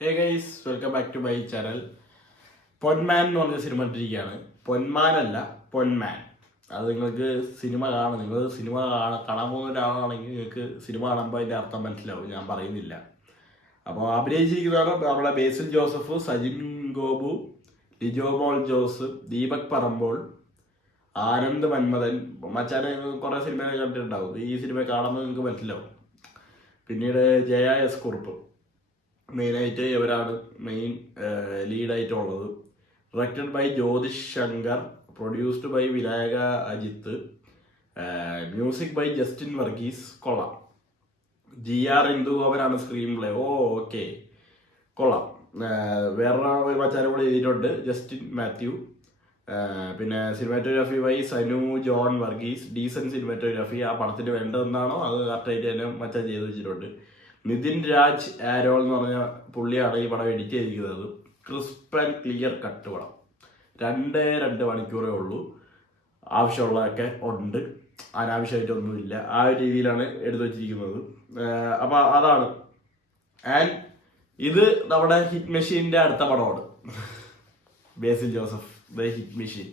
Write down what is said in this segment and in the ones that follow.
Hey guys, welcome back to my channel. Ponman എന്ന് പറഞ്ഞ cinema ഇട്ടിരിക്കുകയാണ്. പൊന്മാനല്ല, പൊന്മാൻ. അത് നിങ്ങൾക്ക് സിനിമ കാണും. നിങ്ങൾ സിനിമ കാണാൻ പോകുന്ന ഒരാളാണെങ്കിൽ നിങ്ങൾക്ക് സിനിമ കാണുമ്പോൾ അതിൻ്റെ അർത്ഥം മനസ്സിലാവും. ഞാൻ പറയുന്നില്ല. അപ്പോൾ അഭിനയിച്ചിരിക്കുന്നതാണ് നമ്മുടെ ബേസിൽ ജോസഫ്, സജിൻ ഗോപു, ലിജോമോൾ ജോസ്, ദീപക് പറമ്പോൾ, ആനന്ദ് മന്മഥൻ. മച്ചാനെ കുറേ സിനിമയൊക്കെ കണ്ടിട്ടുണ്ടാവും. ഈ സിനിമ കാണുമ്പോൾ നിങ്ങൾക്ക് മനസ്സിലാവും. പിന്നീട് ജയ എസ് കുറുപ്പ്. മെയിനായിട്ട് ഇവരാണ് മെയിൻ ലീഡായിട്ടുള്ളത്. Directed by Jyothish Shankar, produced by Vinayaka Ajith, music by Justin Varghese. കൊള്ളാം. GR ഇന്ദുഗോപനാണ് സ്ക്രീൻ പ്ലേ. ഓക്കെ, കൊള്ളാം. വേറെ ഒരു മച്ചാനും കൂടെ എഴുതിയിട്ടുണ്ട്, ജസ്റ്റിൻ മാത്യു. പിന്നെ cinematography by Sanu John Varghese. Decent cinematography. ആ പടത്തിന് വേണ്ടതെന്നാണോ അത് കറക്റ്റായിട്ട് തന്നെ മച്ചാൻ ചെയ്ത് വെച്ചിട്ടുണ്ട്. നിതിൻ രാജ് ആരോൾ എന്ന് പറഞ്ഞ പുള്ളിയാണ് ഈ പടം എഡിറ്റ് ചെയ്തിരിക്കുന്നത്. ക്രിസ്പ് ആൻഡ് ക്ലിയർ കട്ട് പടം. 2 മണിക്കൂറേ ഉള്ളൂ. ആവശ്യമുള്ളതൊക്കെ ഉണ്ട്, അനാവശ്യമായിട്ടൊന്നുമില്ല. ആ ഒരു രീതിയിലാണ് എടുത്തു വച്ചിരിക്കുന്നത്. അപ്പോൾ അതാണ്. ആൻഡ് ഇത് നമ്മുടെ ഹിറ്റ് മെഷീൻ്റെ അടുത്ത പടമാണ്. ബേസിൽ ജോസഫ്, ദ ഹിറ്റ് മെഷീൻ.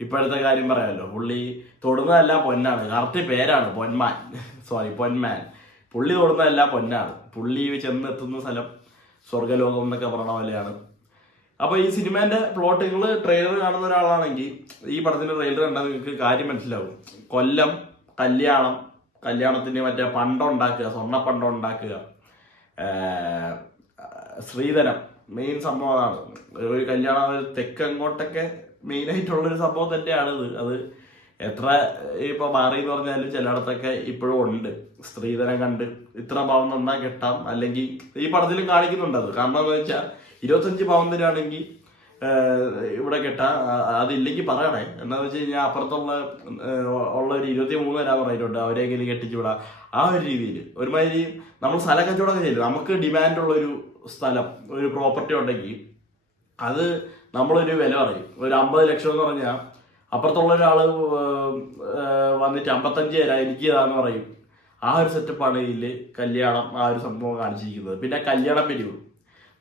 ഇപ്പോഴത്തെ കാര്യം പറയാമല്ലോ, പുള്ളി തൊടുന്നതല്ല പൊന്നാണ്. കറക്റ്റ് പേരാണ് പൊന്മാൻ. പൊന്മാൻ. പുള്ളി തൊടുന്നതല്ല പൊന്നാണ്. പുള്ളി ചെന്നെത്തുന്ന സ്ഥലം സ്വർഗലോകം എന്നൊക്കെ പറഞ്ഞ പോലെയാണ്. അപ്പോൾ ഈ സിനിമേൻ്റെ പ്ലോട്ട്, നിങ്ങൾ ട്രെയിലർ കാണുന്ന ഒരാളാണെങ്കിൽ ഈ പടത്തിൻ്റെ ട്രെയിലർ കണ്ടാൽ നിങ്ങൾക്ക് കാര്യം മനസ്സിലാവും. കൊല്ലം കല്യാണത്തിന് മറ്റേ പണ്ടമുണ്ടാക്കുക, സ്വർണ്ണപ്പണ്ടം ഉണ്ടാക്കുക, സ്ത്രീധനം മെയിൻ സംഭവം അതാണ്. ഒരു കല്യാണം തെക്കങ്ങോട്ടൊക്കെ മെയിനായിട്ടുള്ളൊരു സംഭവം തന്നെയാണ് ഇത്. അത് എത്ര ഇപ്പോൾ മാറി എന്ന് പറഞ്ഞാലും ചിലയിടത്തൊക്കെ ഇപ്പോഴും ഉണ്ട്. സ്ത്രീധനം കണ്ട് ഇത്ര പവൻ നന്നാ കെട്ടാം, അല്ലെങ്കിൽ ഈ പടത്തിലും കാണിക്കുന്നുണ്ട് അത്. കാരണം എന്താണെന്ന് വെച്ചാൽ 25 പവൻ തരാണെങ്കിൽ ഇവിടെ കെട്ടാം, അതില്ലെങ്കിൽ പറയണേ. എന്താണെന്ന് വെച്ച് കഴിഞ്ഞാൽ അപ്പുറത്തുള്ള ഒരു 23 തരാൻ പറഞ്ഞിട്ടുണ്ട്, അവരെങ്കിലും കെട്ടിച്ചു വിടാം. ആ ഒരു രീതിയിൽ ഒരുമാതിരി നമ്മൾ സ്ഥലം കച്ചവടമൊക്കെ ചെയ്യില്ല. നമുക്ക് ഡിമാൻഡുള്ളൊരു സ്ഥലം, ഒരു പ്രോപ്പർട്ടി ഉണ്ടെങ്കിൽ അത് നമ്മളൊരു വില പറയും. ഒരു 50 ലക്ഷം എന്ന് പറഞ്ഞാൽ അപ്പുറത്തുള്ള ഒരാൾ വന്നിട്ട് 55 തരാം എനിക്ക് ഇതാന്ന് പറയും. ആ ഒരു സെറ്റപ്പാണ് ഇതിൽ കല്യാണം, ആ ഒരു സംഭവം കാണിച്ചിരിക്കുന്നത്. പിന്നെ കല്യാണ പിരിവ്.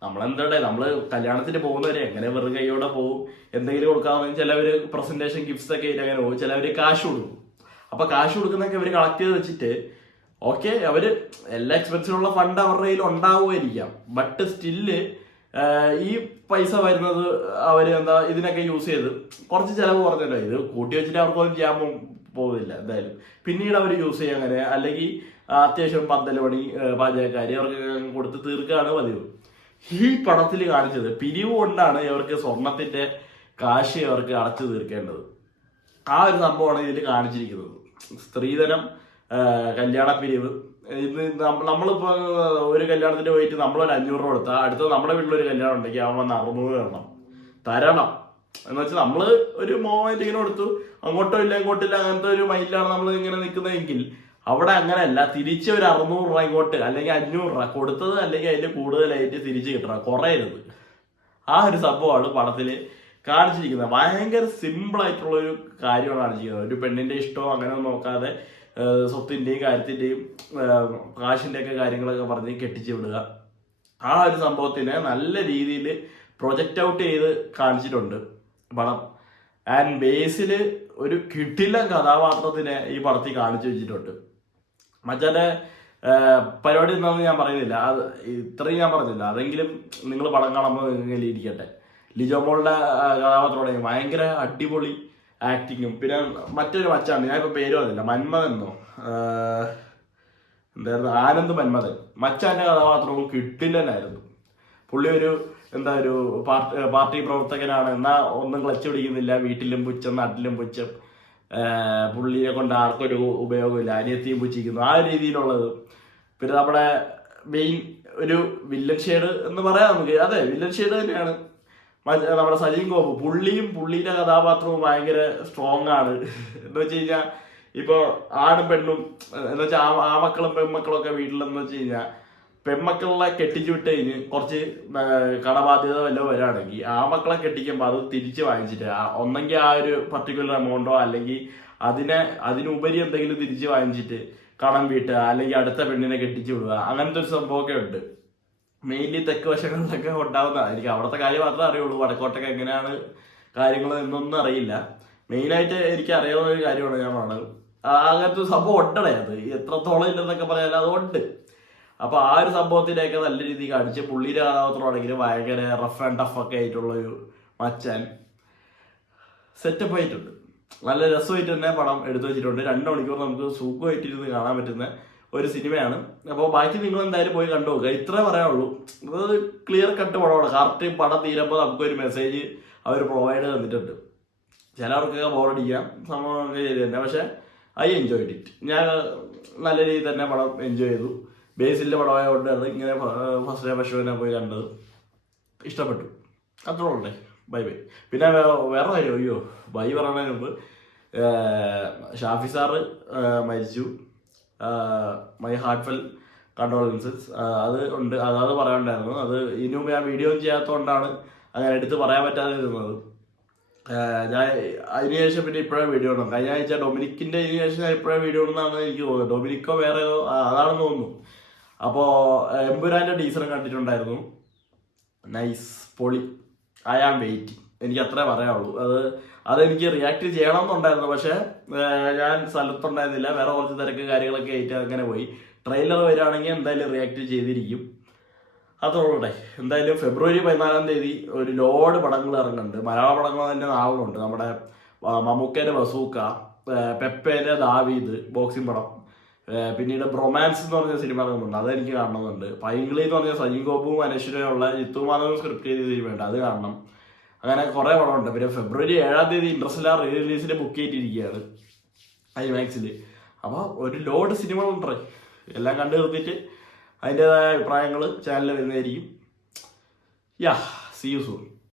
നമ്മൾ കല്യാണത്തിന് പോകുന്നവരെ എങ്ങനെ വെറും കൈയോടെ പോകും, എന്തെങ്കിലും കൊടുക്കാമെന്ന്. ചിലവർ പ്രസന്റേഷൻ ഗിഫ്റ്റ്സ് ഒക്കെ ആയിട്ട് അങ്ങനെ പോകും, ചിലവർ കാശ് കൊടുക്കും. അപ്പൊ കാശ് കൊടുക്കുന്നൊക്കെ ഇവർ കളക്ട് ചെയ്ത് വെച്ചിട്ട് ഓക്കെ, അവര് എല്ലാ എക്സ്പെൻസിനുള്ള ഫണ്ട് അവരുടെ കയ്യിൽ ഉണ്ടാവുമായിരിക്കാം. ബട്ട് സ്റ്റില്ല് ഈ പൈസ വരുന്നത് അവര് ഇതിനൊക്കെ യൂസ് ചെയ്ത് കുറച്ച് ചിലവ് പറഞ്ഞല്ലോ. ഇത് കൂട്ടി വെച്ചിട്ട് അവർക്കൊന്നും ചെയ്യാൻ പോകുന്നില്ല എന്തായാലും. പിന്നീട് അവർ യൂസ് ചെയ്യും അങ്ങനെ. അല്ലെങ്കിൽ അത്യാവശ്യം പന്തല് പണി, പാചകക്കാരി അവർക്ക് കൊടുത്ത് തീർക്കുകയാണ് പതിവ്. ഈ പടത്തിൽ കാണിച്ചത് പിരിവ് കൊണ്ടാണ് ഇവർക്ക് സ്വർണത്തിന്റെ കാശ് അവർക്ക് അടച്ചു തീർക്കേണ്ടത്. ആ ഒരു സംഭവമാണ് ഇതിൽ കാണിച്ചിരിക്കുന്നത്. സ്ത്രീധനം, കല്യാണ പിരിവ്. ഇത് നമ്മളിപ്പോൾ ഒരു കല്യാണത്തിന് പോയിട്ട് നമ്മളൊരു 500 രൂപ കൊടുത്താൽ അടുത്ത നമ്മുടെ വീട്ടിലൊരു കല്യാണം ഉണ്ടെങ്കിൽ അവൻ വന്ന് 600 തരണം. എന്ന് വെച്ചാൽ നമ്മൾ ഒരു മൊമെന്റ് ഇങ്ങനെ കൊടുത്തു, അങ്ങോട്ടോ ഇല്ല ഇങ്ങോട്ടില്ല, അങ്ങനത്തെ ഒരു മൈൻഡിലാണ് നമ്മൾ ഇങ്ങനെ നിൽക്കുന്നതെങ്കിൽ അവിടെ അങ്ങനെയല്ല. തിരിച്ച് ഒരു 600 രൂപ ഇങ്ങോട്ട് അല്ലെങ്കിൽ 500 രൂപ കൊടുത്തത് അല്ലെങ്കിൽ അതിൽ കൂടുതലായിട്ട് തിരിച്ച് കിട്ടണം, കുറയരുത്. ആ ഒരു സംഭവമാണ് പടത്തിൽ കാണിച്ചിരിക്കുന്നത്. ഭയങ്കര സിമ്പിൾ ആയിട്ടുള്ളൊരു കാര്യമാണ് കാണിച്ചിരിക്കുന്നത്. ഒരു പെണ്ണിന്റെ ഇഷ്ടമോ അങ്ങനെ ഒന്നും നോക്കാതെ സ്വത്തിൻ്റെയും കാര്യത്തിൻ്റെയും കാശിൻ്റെ ഒക്കെ കാര്യങ്ങളൊക്കെ പറഞ്ഞ് കെട്ടിച്ചു വിടുക. ആ ഒരു സംഭവത്തിനെ നല്ല രീതിയിൽ പ്രൊജക്റ്റ് ഔട്ട് ചെയ്ത് കാണിച്ചിട്ടുണ്ട് പടം. ആൻഡ് ബേസിൽ ഒരു കിടിലൻ കഥാപാത്രത്തിനെ ഈ പടത്തിൽ കാണിച്ചു വെച്ചിട്ടുണ്ട്. മച്ചാൻ്റെ പരിപാടി എന്താണെന്ന് ഞാൻ പറയുന്നില്ല, അത് ഇത്രയും ഞാൻ പറഞ്ഞില്ല. അതെങ്കിലും നിങ്ങൾ പടം കാണുമ്പോൾ നിങ്ങൾ ഇരിക്കട്ടെ. ലിജോമോളുടെ കഥാപാത്രമാണെങ്കിൽ ഭയങ്കര അടിപൊളി ആക്ടിങ്ങും. പിന്നെ മറ്റൊരു മച്ചാണ്, ഞാൻ ഇപ്പോൾ പേര് പറഞ്ഞില്ല, മന്മഥനോ എന്തായിരുന്നു, ആനന്ദ് മന്മഥൻ. മച്ചാൻ്റെ കഥാപാത്രവും കിട്ടില്ലെന്നായിരുന്നു. പുള്ളി ഒരു ഒരു പാർട്ടി പ്രവർത്തകനാണ്, എന്നാൽ ഒന്നും ക്ലച്ച് പിടിക്കുന്നില്ല. വീട്ടിലും പുച്ഛം, നാട്ടിലും പുച്ഛം. പുള്ളിയെ കൊണ്ട് ആർക്കൊരു ഉപയോഗമില്ല, അനിയത്തിയും പുച്ഛിക്കുന്നു, ആ രീതിയിലുള്ളത്. പിന്നെ നമ്മുടെ മെയിൻ ഒരു വില്ലൻ ഷെയ്ഡ് എന്ന് പറയാം നമുക്ക്. അതെ, വില്ലൻ ഷെയ്ഡ് തന്നെയാണ് നമ്മുടെ സജിൻ ഗോപു. പുള്ളിയുടെ കഥാപാത്രവും ഭയങ്കര സ്ട്രോങ് ആണ്. എന്ന് വെച്ച് കഴിഞ്ഞാൽ ഇപ്പോൾ ആണും പെണ്ണും എന്ന് വെച്ചാൽ ആ മക്കളും പെൺമക്കളും ഒക്കെ വീട്ടിലെന്ന് വെച്ച് കഴിഞ്ഞാൽ പെൺമക്കളെ കെട്ടിച്ചു വിട്ട് കഴിഞ്ഞ് കുറച്ച് കടബാധ്യത വല്ലതും വരാണെങ്കിൽ ആ മക്കളെ കെട്ടിക്കുമ്പോൾ അത് തിരിച്ച് വാങ്ങിച്ചിട്ട് ഒന്നെങ്കിൽ ആ ഒരു പർട്ടിക്കുലർ എമൗണ്ടോ അല്ലെങ്കിൽ അതിനുപരി എന്തെങ്കിലും തിരിച്ച് വാങ്ങിച്ചിട്ട് കടം വീട്ടുക, അല്ലെങ്കിൽ അടുത്ത പെണ്ണിനെ കെട്ടിച്ചു വിടുക, അങ്ങനത്തെ ഒരു സംഭവമൊക്കെ ഉണ്ട്. മെയിൻലി തെക്ക് വശങ്ങളിലൊക്കെ ഉണ്ടാവുന്നതാണ്. എനിക്ക് അവിടുത്തെ കാര്യം മാത്രമേ അറിയുള്ളൂ, വടക്കോട്ടൊക്കെ എങ്ങനെയാണ് കാര്യങ്ങൾ എന്നൊന്നും അറിയില്ല. മെയിനായിട്ട് എനിക്ക് അറിയാവുന്ന ഒരു കാര്യമാണ് ഞാൻ പറഞ്ഞത്. അങ്ങനത്തെ സംഭവം ഉണ്ടടേ, അത് എത്രത്തോളം ഇല്ലെന്നൊക്കെ പറയാൻ അതുകൊണ്ട്. അപ്പൊ ആ ഒരു സംഭവത്തിനെയൊക്കെ നല്ല രീതിയിൽ കാണിച്ച് പുള്ളിയുടെ കഥാപാത്രമാണെങ്കിലും ഭയങ്കര റഫ് ആൻഡ് ടഫ് ഒക്കെ ആയിട്ടുള്ളൊരു മച്ചാൻ സെറ്റപ്പ് ആയിട്ടുണ്ട്. നല്ല രസമായിട്ട് തന്നെ പടം എടുത്തു വെച്ചിട്ടുണ്ട്. 2 മണിക്കൂർ നമുക്ക് സുഖമായിട്ടിരുന്ന് കാണാൻ പറ്റുന്ന ഒരു സിനിമയാണ്. അപ്പോൾ ബാക്കി നിങ്ങൾ എന്തായാലും പോയി കണ്ടു നോക്കുക. ഇത്രേ പറയാനുള്ളൂ. അത് ക്ലിയർ കട്ട് പടമാണ്. കറക്റ്റ് പടം തീരുമ്പോൾ നമുക്കൊരു മെസ്സേജ് അവർ പ്രൊവൈഡ് തന്നിട്ടുണ്ട്. ചിലവർക്കൊക്കെ ബോറടിക്കാം, സംഭവമൊക്കെ ശരി തന്നെ. പക്ഷെ ഐ എൻജോയ് ഇറ്റ്. ഞാൻ നല്ല രീതിയിൽ തന്നെ പടം എൻജോയ് ചെയ്തു. ബേസിലെ പടമായതുകൊണ്ടാണ് ഇങ്ങനെ ഫസ്റ്റ് ടൈം പശുവിനെ പോയി കണ്ടത്. ഇഷ്ടപ്പെട്ടു. അത്രേ ഉള്ളേ. Bye bye. പിന്നെ വേറെ കാര്യം, അയ്യോ ബൈ പറയുന്നതിന് മുമ്പ് ഷാഫി സാറ് മരിച്ചു. My heartfelt condolences. അത് ഉണ്ട്, അത് പറയാനുണ്ടായിരുന്നു. അത് ഇതിനു മുമ്പ് ഞാൻ വീഡിയോ ചെയ്യാത്തതുകൊണ്ടാണ് അങ്ങനെ എടുത്ത് പറയാൻ പറ്റാതെ ഇരുന്നത്. ഞാൻ അതിനുശേഷം പിന്നെ ഇപ്പോഴാണ് വീഡിയോ ഇടണം. കഴിഞ്ഞ ആഴ്ച ഡൊമിനിക്കിൻ്റെ ഇതിന് ശേഷം ഞാൻ ഇപ്പോഴാണ് വീഡിയോ ഇടുന്നതാണ് എനിക്ക് തോന്നുന്നത്. ഡൊമിനിക്കോ വേറെ അതാണെന്ന് തോന്നുന്നു. അപ്പോൾ എമ്പുരാൻ്റെ ടീസർ കണ്ടിട്ടുണ്ടായിരുന്നു. നൈസ്, പൊളി. I am waiting. എനിക്ക് അത്രേ പറയാനുള്ളൂ. അതെനിക്ക് റിയാക്ട് ചെയ്യണം എന്നുണ്ടായിരുന്നു, പക്ഷെ ഞാൻ സ്ഥലത്തുണ്ടായിരുന്നില്ല. വേറെ കുറച്ച് തിരക്ക് കാര്യങ്ങളൊക്കെ ആയിട്ട് അങ്ങനെ പോയി. ട്രെയിലർ വരികയാണെങ്കിൽ എന്തായാലും റിയാക്ട് ചെയ്തിരിക്കും. അത്രേ. എന്തായാലും ഫെബ്രുവരി 14-ാം തീയതി ഒരു ലോഡ് പടങ്ങൾ ഇറങ്ങുന്നുണ്ട്. മലയാള പടങ്ങൾ തന്നെ 4 ഉണ്ട്. നമ്മുടെ മമ്മൂക്കേൻ്റെ ബസൂക്ക, പെപ്പേൻ്റെ ദാവീദ് ബോക്സിംഗ് പടം, പിന്നീട് ബ്രൊമാൻസ് എന്ന് പറഞ്ഞ സിനിമ ഇറങ്ങുന്നുണ്ട്, അതെനിക്ക് കാണണമെന്നുണ്ട്. പൈങ്കിളി എന്ന് പറഞ്ഞ സജീവ് ഗോപുവും അനശ്വരയുള്ള ജിത്തു മാധവും സ്ക്രിപ്റ്റ് ചെയ്ത സിനിമയുണ്ട്, അത് കാണണം. അങ്ങനെ കുറേ പടമുണ്ട്. പിന്നെ ഫെബ്രുവരി 7-ാം തീയതി ഇൻട്രസ്റ്റെല്ലാർ റിലീസിന് ബുക്ക് ചെയ്തിരിക്കുകയാണ് ഐമാക്സിൽ. അപ്പോൾ ഒരു ലോഡ് സിനിമകളുണ്ട്. എല്ലാം കണ്ടു തീർത്തിട്ട് അതിൻ്റെതായ അഭിപ്രായങ്ങൾ ചാനലിൽ വരുന്നതായിരിക്കും. യാ, സീ യു സൂൺ.